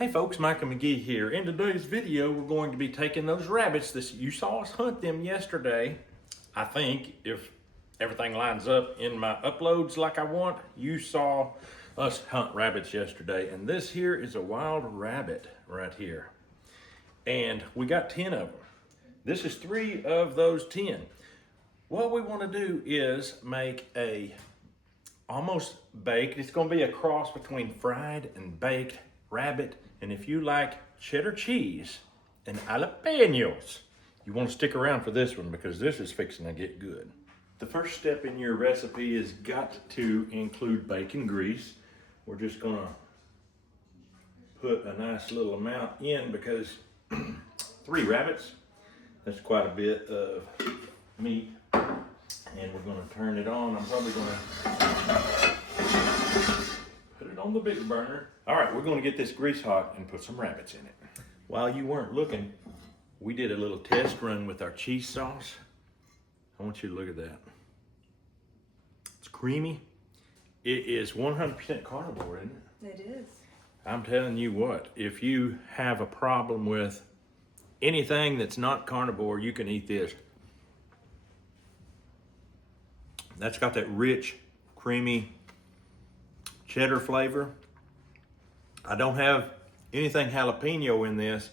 Hey folks, Mike and McGee here. In today's video, we're going to be taking those rabbits that you saw us hunt them yesterday. I think if everything lines up in my uploads like I want, you saw us hunt rabbits yesterday. And this here is a wild rabbit right here. And we got 10 of them. This is 3 of those 10. What we want to do is make a almost baked, it's going to be a cross between fried and baked rabbit. And if you like cheddar cheese and jalapenos, you want to stick around for this one because this is fixing to get good. The first step in your recipe is got to include bacon grease. We're just going to put a nice little amount in because 3 rabbits, that's quite a bit of meat. And we're going to turn it on. I'm probably going to put it on the big burner. All right, we're going to get this grease hot and put some rabbits in it. While you weren't looking, we did a little test run with our cheese sauce. I want you to look at that. It's creamy. It is 100% carnivore, isn't it? It is. I'm telling you what, if you have a problem with anything that's not carnivore, you can eat this. That's got that rich, creamy cheddar flavor. I don't have anything jalapeno in this,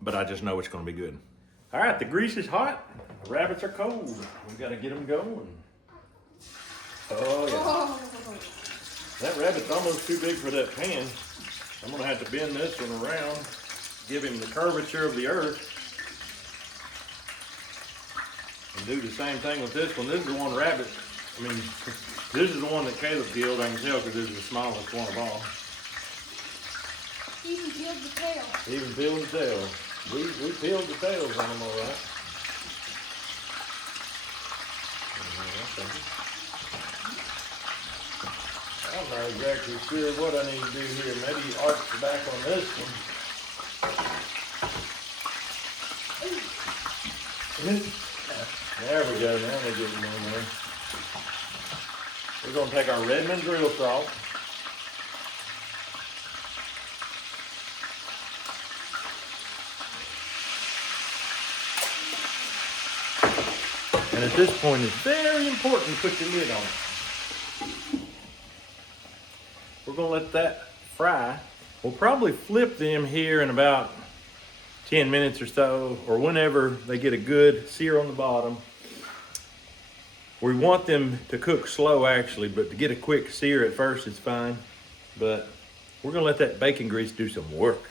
but I just know it's gonna be good. All right, the grease is hot, the rabbits are cold. We gotta get them going. Oh yeah. That rabbit's almost too big for that pan. I'm gonna have to bend this one around, give him the curvature of the earth. And do the same thing with this one. This is the one rabbit, I mean, this is the one that Caleb killed, I can tell because this is the smallest one of all. Even peeled the tail. Even peeled the tail. We peeled the tails on them all right. I'm not exactly sure what I need to do here. Maybe arch the back on this one. There we go, now we're getting on there. We're going to take our Redmond grill salt. And at this point, it's very important to put your lid on it. We're going to let that fry. We'll probably flip them here in about 10 minutes or so, or whenever they get a good sear on the bottom. We want them to cook slow actually, but to get a quick sear at first is fine. But we're gonna let that bacon grease do some work.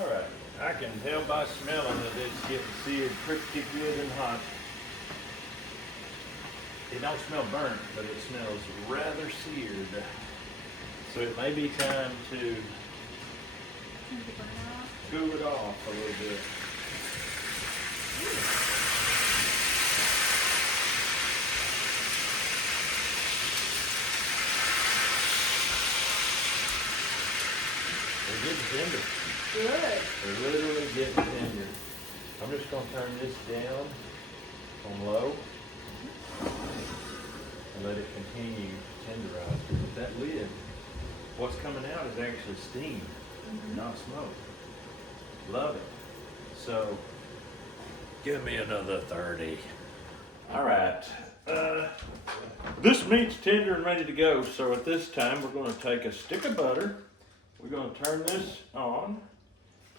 All right, I can tell by smelling that it's getting seared pretty good and hot. It don't smell burnt, but it smells rather seared. So it may be time to cool it off a little bit. They're getting tender. Good. They're literally getting tender. I'm just going to turn this down on low and let it continue to tenderize. With that lid, what's coming out is actually steam, not smoke. Love it. So, give me another 30. All right. This meat's tender and ready to go. So at this time, we're going to take a stick of butter. We're going to turn this on.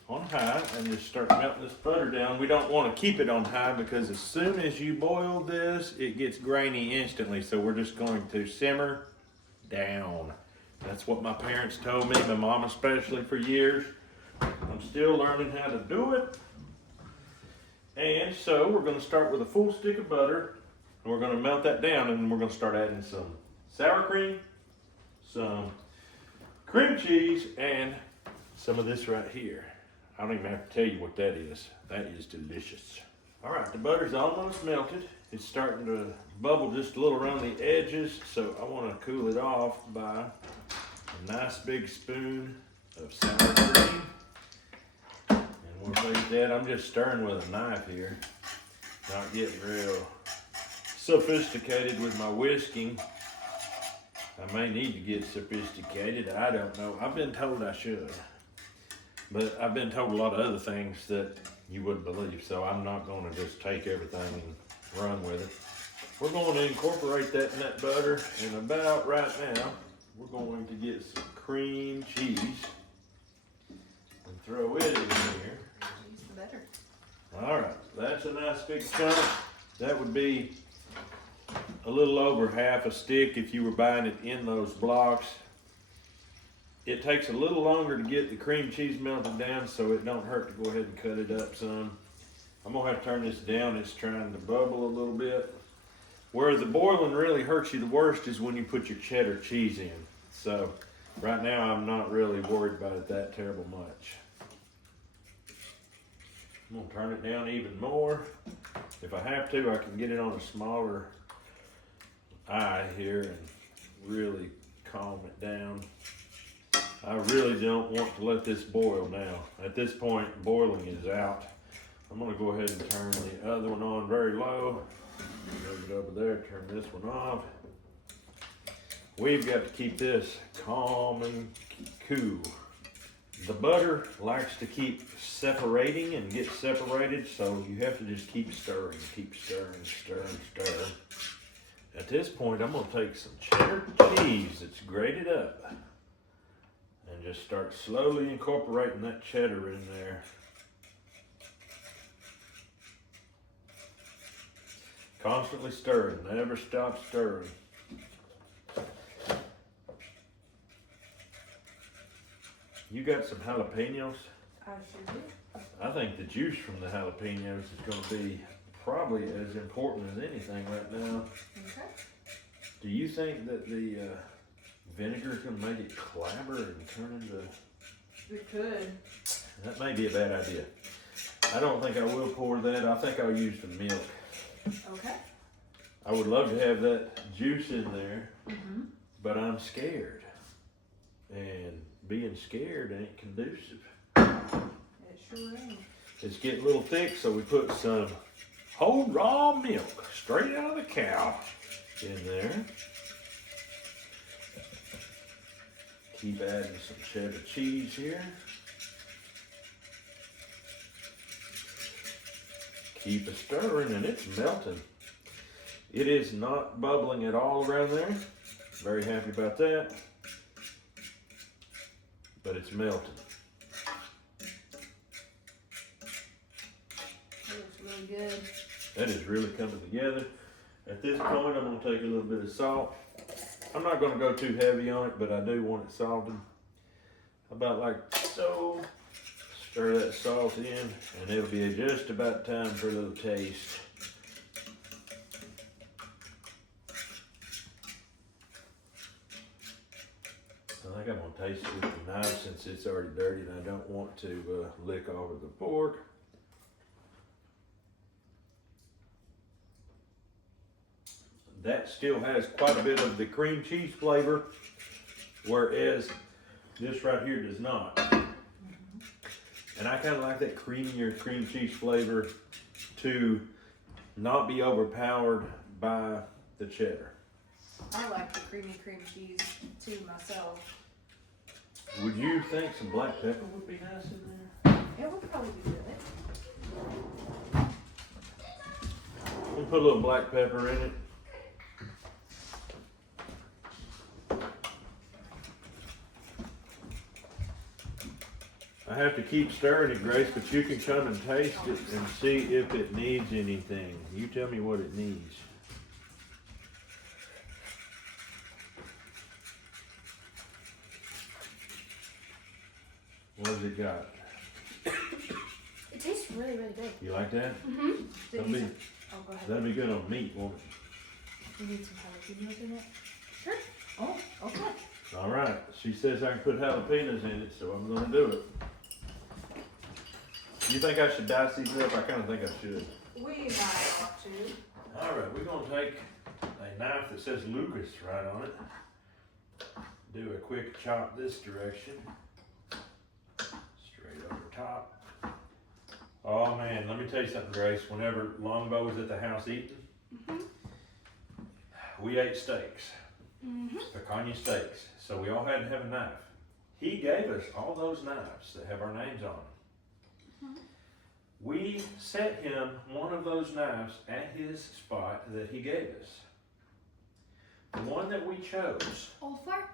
on high and just start melting this butter down. We don't want to keep it on high because as soon as you boil this, it gets grainy instantly. So we're just going to simmer down. That's what my parents told me, my mom especially, for years. I'm still learning how to do it. And so we're going to start with a full stick of butter. And we're going to melt that down, and we're going to start adding some sour cream, some cream cheese, and some of this right here. I don't even have to tell you what that is. That is delicious. All right, the butter's almost melted. It's starting to bubble just a little around the edges, so I want to cool it off by a nice big spoon of sour cream. And we'll take that. I'm just stirring with a knife here, not getting real sophisticated with my whisking. I may need to get sophisticated, I don't know. I've been told I should, but I've been told a lot of other things that you wouldn't believe, so I'm not going to just take everything and run with it. We're going to incorporate that in that butter, and about right now, we're going to get some cream cheese and throw it in here. The better. All right, that's a nice big chunk. That would be a little over half a stick if you were buying it in those blocks. It takes a little longer to get the cream cheese melted down, so it don't hurt to go ahead and cut it up some. I'm gonna have to turn this down. It's trying to bubble a little bit. Where the boiling really hurts you the worst is when you put your cheddar cheese in. So right now I'm not really worried about it that terrible much. I'm gonna turn it down even more. If I have to, I can get it on a smaller eye here and really calm it down. I really don't want to let this boil now. At this point, boiling is out. I'm gonna go ahead and turn the other one on very low. Move it over there, turn this one off. We've got to keep this calm and cool. The butter likes to keep separating and get separated, so you have to just keep stirring, stir. At this point, I'm gonna take some cheddar cheese that's grated up and just start slowly incorporating that cheddar in there. Constantly stirring, never stop stirring. You got some jalapenos? I sure do. I think the juice from the jalapenos is going to be probably as important as anything right now. Okay. Do you think that the vinegar is going to make it clabber and turn into... It could. That may be a bad idea. I don't think I will pour that. I think I'll use the milk. Okay. I would love to have that juice in there, Mm-hmm. but I'm scared. And being scared ain't conducive. It sure ain't. It's getting a little thick, so we put some whole raw milk straight out of the cow in there. Keep adding some cheddar cheese here. Keep it stirring, and it's melting. It is not bubbling at all around there. Very happy about that. But it's melting. That looks really good. That is really coming together. At this point, I'm going to take a little bit of salt. I'm not going to go too heavy on it, but I do want it salted. About like so. Stir that salt in, and it'll be just about time for a little taste. I think I'm going to taste it with the knife since it's already dirty and I don't want to lick over the pork. That still has quite a bit of the cream cheese flavor, whereas this right here does not. And I kind of like that creamier cream cheese flavor to not be overpowered by the cheddar. I like the creamy cream cheese too myself. Would you think some black pepper would be nice in there? It would probably be good. We'll put a little black pepper in it. I have to keep stirring it, Grace, but you can come and taste it and see if it needs anything. You tell me what it needs. What has it got? It tastes really, really good. You like that? Mm-hmm. Oh, go ahead. That'd be good on meat, won't it? You need some jalapenos in it? Sure. Oh, okay. All right. She says I can put jalapenos in it, so I'm gonna do it. You think I should dice these up? I kind of think I should. We might want to. All right, we're gonna take a knife that says Lucas right on it. Do a quick chop this direction. Straight over top. Oh man, let me tell you something, Grace. Whenever Longbow was at the house eating, we ate steaks, picanha steaks. So we all had to have a knife. He gave us all those knives that have our names on them. We set him one of those knives at his spot that he gave us. The one that we chose. Old fart?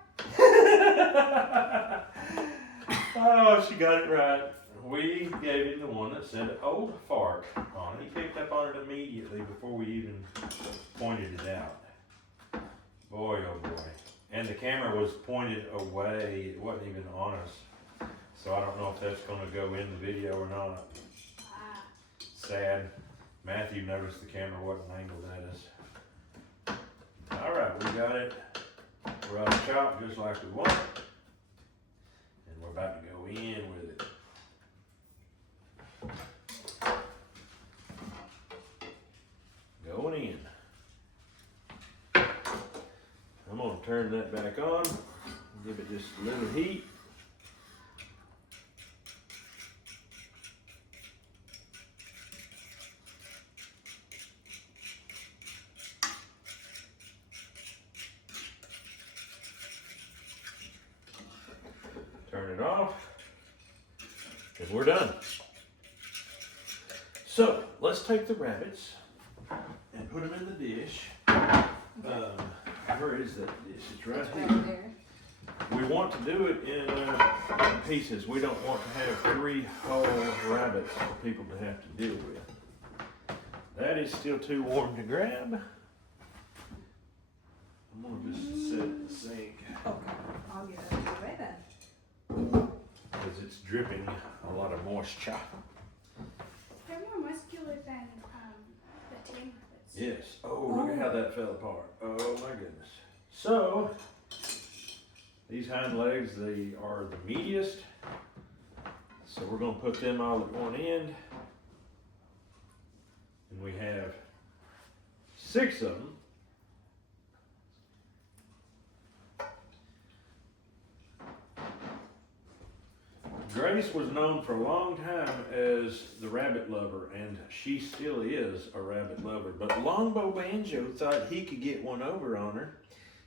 Oh, she got it right. We gave him the one that said Old Fart on it. He picked up on it immediately before we even pointed it out. Boy, oh boy. And the camera was pointed away. It wasn't even on us. So I don't know if that's going to go in the video or not. Sad. Matthew noticed the camera wasn't angled at us. All right, we got it. We're on chop just like we want. And we're about to go in with it. Going in. I'm going to turn that back on. Give it just a little heat. Turn it off. And we're done. So let's take the rabbits and put them in the dish. Where is that dish? It's right here. We want to do it in pieces. We don't want to have 3 whole rabbits for people to have to deal with. That is still too warm to grab. I'm gonna just set it in the sink. Okay. I'll get it out of the way then. Because it's dripping a lot of moisture. They're more muscular than the tame rabbits. Yes. Oh, look at how that fell apart. Oh my goodness. So, these hind legs, they are the meatiest. So we're going to put them all at one end. And we have 6 of them. Grace was known for a long time as the rabbit lover, and she still is a rabbit lover. But Longbow Banjo thought he could get one over on her,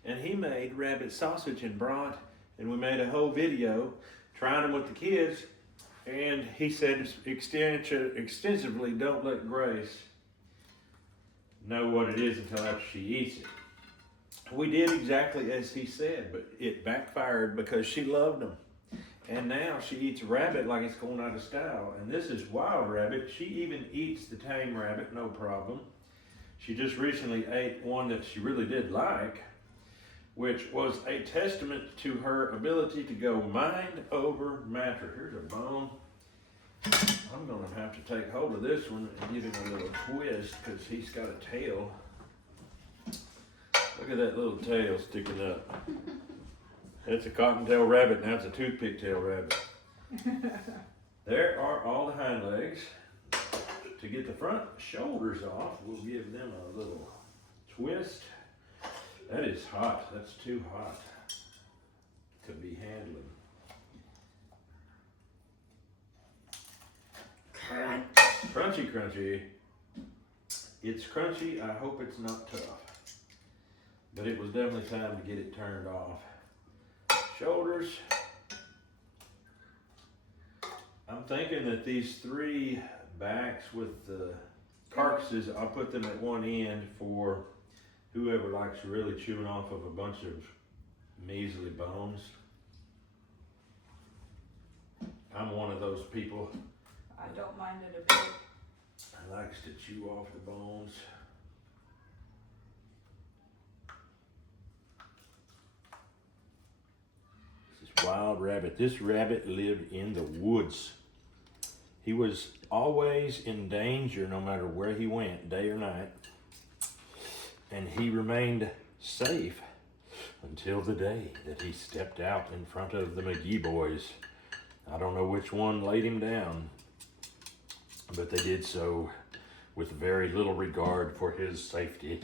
and he made rabbit sausage and brat, and we made a whole video trying them with the kids, and he said extensively, don't let Grace know what it is until after she eats it. We did exactly as he said, but it backfired because she loved them. And now she eats rabbit like it's going out of style. And this is wild rabbit. She even eats the tame rabbit, no problem. She just recently ate one that she really did like, which was a testament to her ability to go mind over matter. Here's a bone. I'm gonna have to take hold of this one and give him a little twist because he's got a tail. Look at that little tail sticking up. That's a cottontail rabbit, now it's a toothpick tail rabbit. There are all the hind legs. To get the front shoulders off, we'll give them a little twist. That is hot, that's too hot to be handling. Crunchy, crunchy. It's crunchy, I hope it's not tough. But it was definitely time to get it turned off. Shoulders. I'm thinking that these 3 backs with the carcasses, I'll put them at one end for whoever likes really chewing off of a bunch of measly bones. I'm one of those people I don't mind it a bit. that likes to chew off the bones. This is wild rabbit. This rabbit lived in the woods. He was always in danger no matter where he went, day or night. And he remained safe until the day that he stepped out in front of the McGie boys. I don't know which one laid him down, but they did so with very little regard for his safety.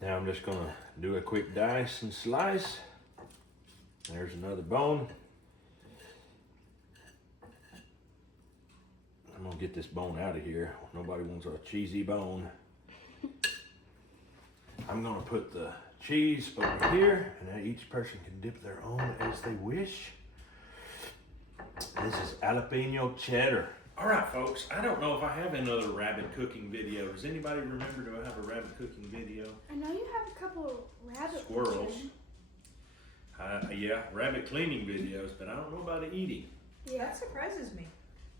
Now I'm just gonna do a quick dice and slice. There's another bone. I'm gonna get this bone out of here. Nobody wants a cheesy bone. I'm gonna put the cheese over here, and now each person can dip their own as they wish. This is jalapeno cheddar. All right, folks, I don't know if I have another rabbit cooking video. Does anybody remember do I have a rabbit cooking video? I know you have a couple rabbit Squirrels. cooking. Yeah, rabbit cleaning videos, but I don't know about eating. Yeah. That surprises me.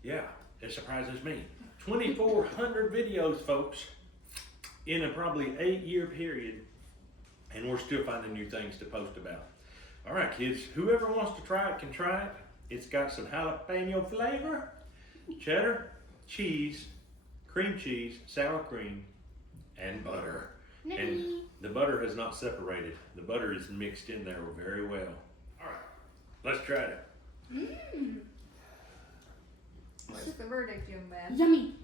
Yeah, it surprises me. 2,400 videos, folks, in a probably 8-year period, and we're still finding new things to post about. All right, kids, whoever wants to try it can try it. It's got some jalapeno flavor, cheddar, cheese, cream cheese, sour cream, and butter. And the butter has not separated. The butter is mixed in there very well. All right, let's try it. What's the verdict, young man? Yummy.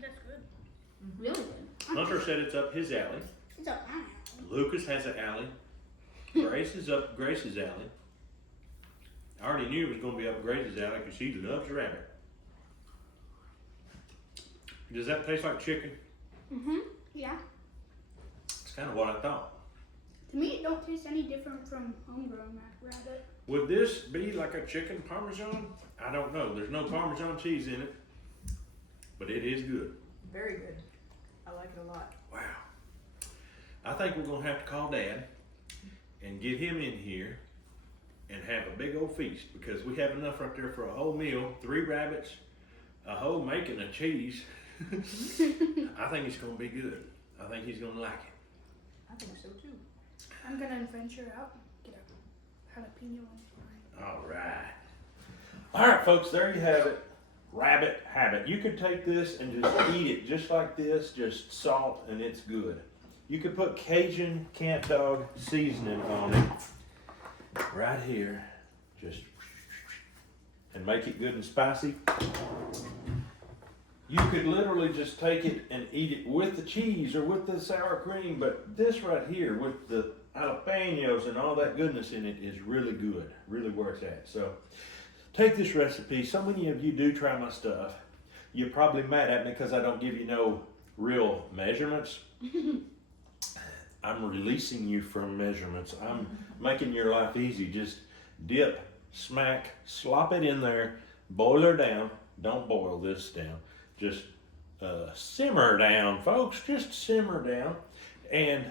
That's good. Really good. Hunter said it's up his alley. It's a Lucas has an alley. Grace is up Grace's alley. I already knew it was going to be up Grace's alley because she loves rabbit. Does that taste like chicken? Yeah. It's kind of what I thought. To me, it don't taste any different from homegrown rabbit. Would this be like a chicken parmesan? I don't know. There's no Parmesan cheese in it, but it is good. Very good. I like it a lot. Wow. I think we're going to have to call Dad and get him in here and have a big old feast because we have enough right there for a whole meal, 3 rabbits, a whole making of cheese. I think it's going to be good. I think he's going to like it. I think so too. I'm gonna venture out and get a jalapeno one. All right. All right, folks, there you have it. Rabbit habit. You could take this and just eat it just like this, just salt, and it's good. You could put Cajun camp dog seasoning on it right here, just and make it good and spicy. You could literally just take it and eat it with the cheese or with the sour cream, but this right here with the jalapenos and all that goodness in it is really good, really where it's at. So take this recipe. So many of you do try my stuff. You're probably mad at me because I don't give you no real measurements. I'm releasing you from measurements. I'm making your life easy. Just dip, smack, slop it in there, boil her down. Don't boil this down. Just simmer down, folks. Just simmer down and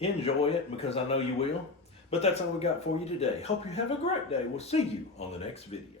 enjoy it because I know you will. But that's all we got for you today. Hope you have a great day. We'll see you on the next video.